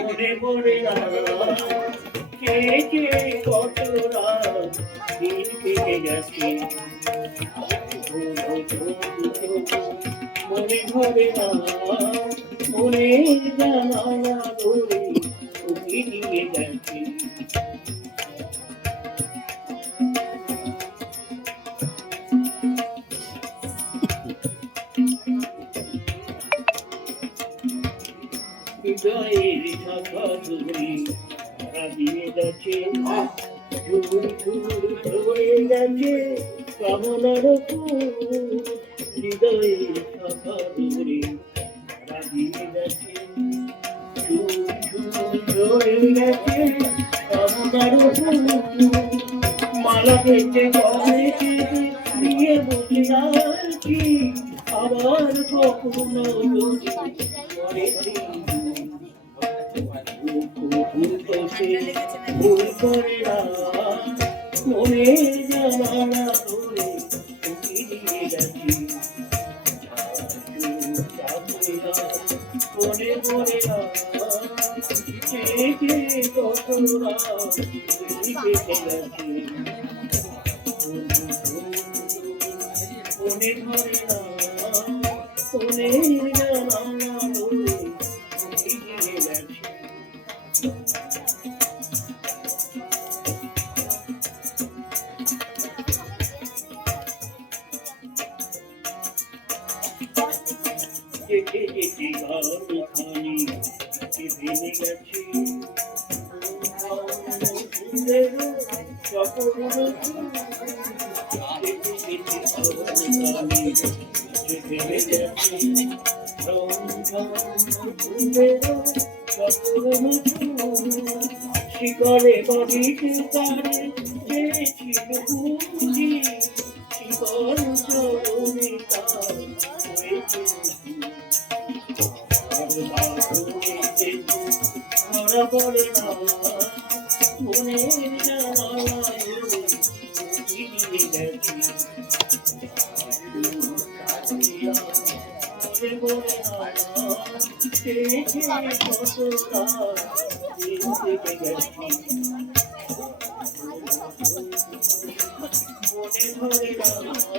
মনে পড়ে কে কে কত রাত দিন কেটে গেছে মনে ধরে না মনে জানা ধরে উঠে নিয়ে গেছে হৃদয়ের শাখা ধরে তারা দিয়ে যাচ্ছে ঝুল ঝুল ধরে যাচ্ছে কামনার ফুল হৃদয়ের শাখা ধরে তারা দিয়ে যাচ্ছে ঝুল ঝুল ধরে গেছে কামনার ফুল মালা পেতে গলেতে দিয়ে বসে আছি আবার কখনো যদি ভুল করে না মনে জানা ধরে দিয়ে যাচ্ছি মনে পড়ে না কত রাত কেটে গেছে মনে ধরে না মনে জানা ধরে দিয়ে যাচ্ছি যেতে যেতে গানখানি ভেঙে গেছে শিকড়ে বাড়িতে তারে চেয়েছিল বুঝি শিকড় চরণে তার হয়েছে ধরা পড়ে না মনের জানালায় দিয়ে গেছি পড়ে না দেখে কত রাত থেকে গেছি মনে ধরে না